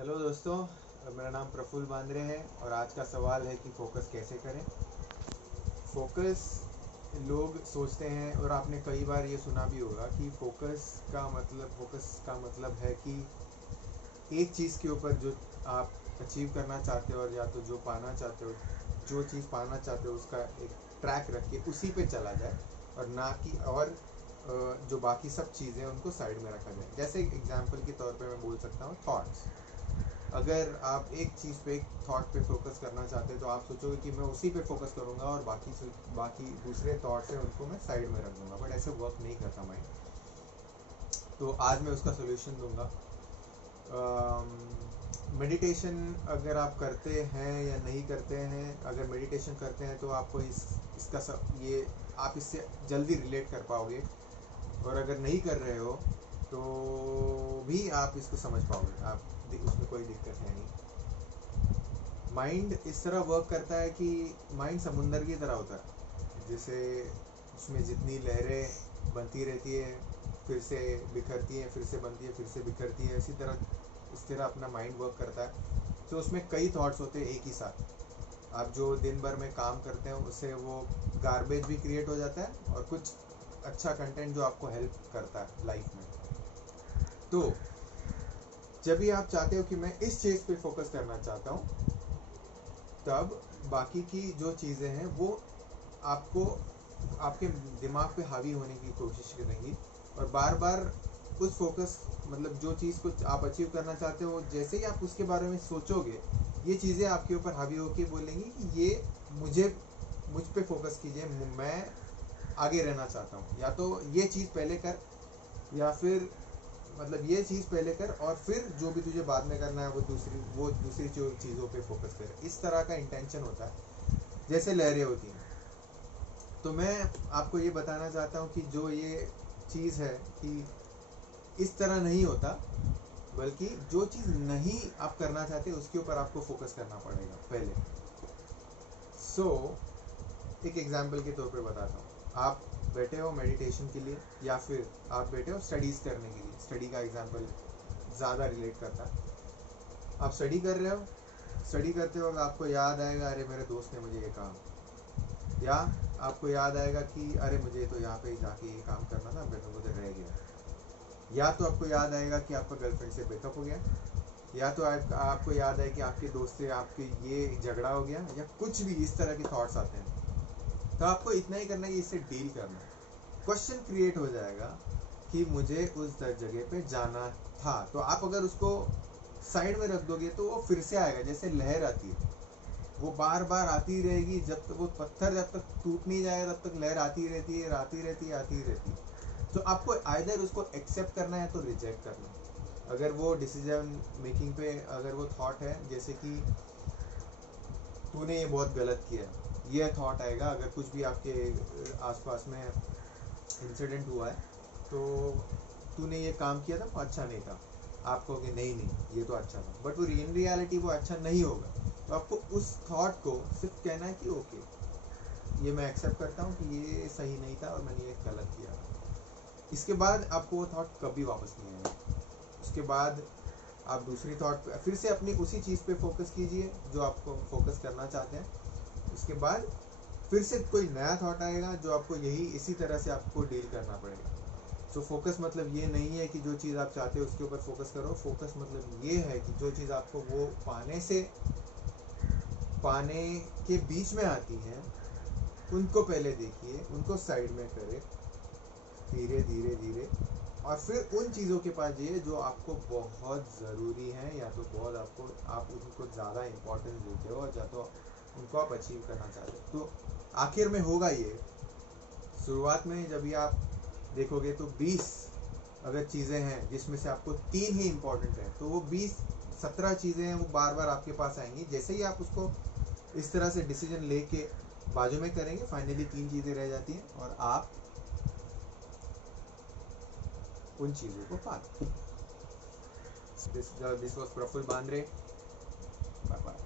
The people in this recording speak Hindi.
हेलो दोस्तों, मेरा नाम प्रफुल्ल बांद्रे है और आज का सवाल है कि फ़ोकस कैसे करें। फ़ोकस लोग सोचते हैं और आपने कई बार ये सुना भी होगा कि फ़ोकस का मतलब है कि एक चीज़ के ऊपर जो आप अचीव करना चाहते हो और या तो जो पाना चाहते हो, जो चीज़ पाना चाहते हो उसका एक ट्रैक रख के उसी पे चला जाए और ना कि और जो बाकी सब चीज़ें उनको साइड में रखा जाए। जैसे एक एग्जांपल के तौर पे मैं बोल सकता हूँ थॉट्स। अगर आप एक चीज़ पे, एक थॉट पे फोकस करना चाहते हैं तो आप सोचोगे कि मैं उसी पे फोकस करूँगा और बाकी दूसरे थॉट्स हैं उनको मैं साइड में रख दूँगा, बट ऐसे वर्क नहीं करता माइंड। तो आज मैं उसका सोल्यूशन दूंगा। मेडिटेशन अगर आप करते हैं या नहीं करते हैं, अगर मेडिटेशन करते हैं तो आपको इसका सब ये आप इससे जल्दी रिलेट कर पाओगे, और अगर नहीं कर रहे हो तो भी आप इसको समझ पाओगे। आप उसमें कोई दिक्कत है नहीं। माइंड इस तरह वर्क करता है कि माइंड समुंदर की तरह होता है, जैसे उसमें जितनी लहरें बनती रहती है, फिर से बिखरती है, फिर से बनती है, फिर से बिखरती है, इस तरह अपना माइंड वर्क करता है। तो उसमें कई थॉट्स होते हैं एक ही साथ। आप जो दिन भर में काम करते हैं उससे वो गार्बेज भी क्रिएट हो जाता है और कुछ अच्छा कंटेंट जो आपको हेल्प करता है लाइफ में। तो जब भी आप चाहते हो कि मैं इस चीज़ पे फोकस करना चाहता हूँ, तब बाकी की जो चीज़ें हैं वो आपको आपके दिमाग पे हावी होने की कोशिश करेंगी, और बार बार उस फोकस मतलब जो चीज़ को आप अचीव करना चाहते हो, जैसे ही आप उसके बारे में सोचोगे ये चीज़ें आपके ऊपर हावी होकर बोलेंगी कि ये मुझ पे फोकस कीजिए, मैं आगे रहना चाहता हूँ, या तो ये चीज़ पहले कर, या फिर मतलब ये चीज़ पहले कर और फिर जो भी तुझे बाद में करना है वो दूसरी चीज़ों पे फोकस कर। इस तरह का इंटेंशन होता है, जैसे लहरें होती हैं। तो मैं आपको ये बताना चाहता हूँ कि जो ये चीज़ है कि इस तरह नहीं होता, बल्कि जो चीज़ नहीं आप करना चाहते उसके ऊपर आपको फोकस करना पड़ेगा पहले। एक एग्जाम्पल के तौर पे बताता हूँ। आप बैठे हो मेडिटेशन के लिए, या फिर आप बैठे हो स्टडीज़ करने के लिए। स्टडी का एग्जाम्पल ज़्यादा रिलेट करता है। आप स्टडी कर रहे हो, स्टडी करते वक्त आपको याद आएगा अरे मेरे दोस्त ने मुझे ये कहा, या आपको याद आएगा कि अरे मुझे तो यहाँ पे जाके ये काम करना था, मैं तो उधर रह गया। या तो आपको याद आएगा कि आपका गर्लफ्रेंड से ब्रेकअप हो गया, या तो आपको याद है कि आपके दोस्त से आपके ये झगड़ा हो गया, या कुछ भी इस तरह के थॉट्स आते हैं। तो आपको इतना ही करना है कि इससे डील करना है। क्वेश्चन क्रिएट हो जाएगा कि मुझे उस जगह पे जाना था, तो आप अगर उसको साइड में रख दोगे तो वो फिर से आएगा। जैसे लहर आती है, वो बार बार आती रहेगी, जब तक वो पत्थर जब तक टूट नहीं जाएगा तब तक लहर आती रहती है, आती रहती है, आती रहती है। तो आपको आइदर उसको एक्सेप्ट करना है तो रिजेक्ट करना है। अगर वो डिसीजन मेकिंग पे अगर वो थॉट है, जैसे कि तूने ये बहुत गलत किया, ये थॉट आएगा। अगर कुछ भी आपके आसपास में इंसिडेंट हुआ है तो तूने ये काम किया था वो अच्छा नहीं था, आप कहोगे नहीं नहीं ये तो अच्छा था, बट वो इन रियलिटी वो अच्छा नहीं होगा। तो आपको उस थॉट को सिर्फ कहना है कि ओके, ये मैं एक्सेप्ट करता हूँ कि ये सही नहीं था और मैंने ये गलत किया। इसके बाद आपको वो थॉट कभी वापस नहीं आएगा। उसके बाद आप दूसरी थॉट पे फिर से अपनी उसी चीज़ पे फोकस कीजिए जो आपको फोकस करना चाहते हैं। उसके बाद फिर से कोई नया थॉट आएगा जो आपको इसी तरह से आपको डील करना पड़ेगा। तो फोकस मतलब ये नहीं है कि जो चीज़ आप चाहते हो उसके ऊपर फोकस करो। फोकस मतलब ये है कि जो चीज़ आपको वो पाने के बीच में आती हैं उनको पहले देखिए, उनको साइड में करें धीरे धीरे धीरे, और फिर उन चीज़ों के पास जाइए जो आपको बहुत ज़रूरी हैं, या तो बहुत आप उनको ज़्यादा इम्पोर्टेंस देते हो, या तो उनको आप अचीव करना चाहते हो। तो आखिर में होगा ये, शुरुआत में जब भी आप देखोगे तो 20 अगर चीज़ें हैं जिसमें से आपको 3 ही इम्पोर्टेंट हैं, तो वो 17 चीज़ें हैं वो बार बार आपके पास आएंगी। जैसे ही आप उसको इस तरह से डिसीजन लेके बाजू में करेंगे, फाइनली 3 चीज़ें रह जाती हैं और आप उन चीज़ों को पाते हैं। This was Praful Bandre. Bye bye.